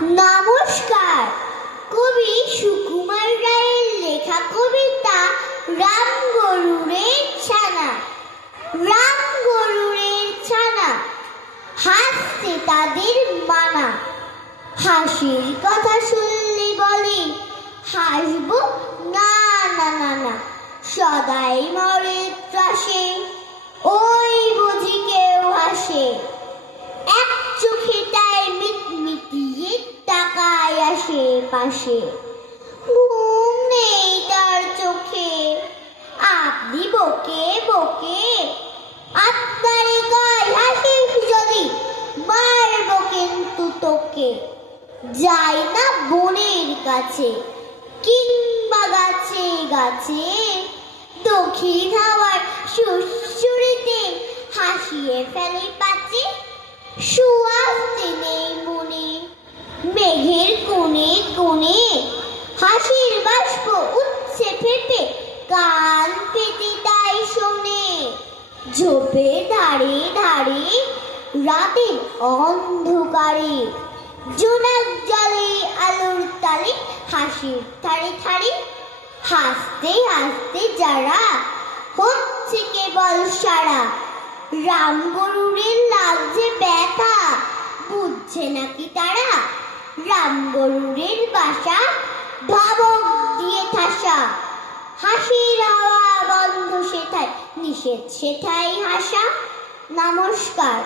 নমস্কার। কবি সুকুমার রায়ের লেখা কবিতা রাম গরুড়ের ছানা। রাম গরুড়ের ছানা, হাসতে তাদের মানা। হাসির কথা শুনলে বলে হাসবো না না না না, সদাই মরে ত্রাসে ওই বুঝি কেউ হাসে। এক চোখে তাই মিটমিটিয়ে তাকায় আশেপাশে, ঘুম নেই তার চোখে। আপনি বকে বকে আপনার গায়ে হাসিস যদি, মারবো কিন্তু তোকে। যাই না বনের কাছে কিংবা গাছে গাছে, দক্ষিণ হাওয়ার সুরসুরিতে হাসিয়ে ফেলে পাছে। সুয়াস্তে নেই মনে মেঘের কোণে কোণে, হাসির বাষ্প উঠছে ফেটে, কান পেতে তাই শোনে। ঝোপে ধারে ধারে রাতের অন্ধকারে, জোনাক জলে আলোর তালে হাসির থারে থারে। হাসতে হাসতে যারা হচ্ছে কেবল সারা, রাম গরুড়ের লাগছে ব্যথা বুঝছে নাকি তারা। রাম গরুড়ের বাসা ধাবক দিয়ে ঠাসা, হাসির হাওয়া বন্ধ সেথায় নিষেধ সেথায় হাসা। নমস্কার।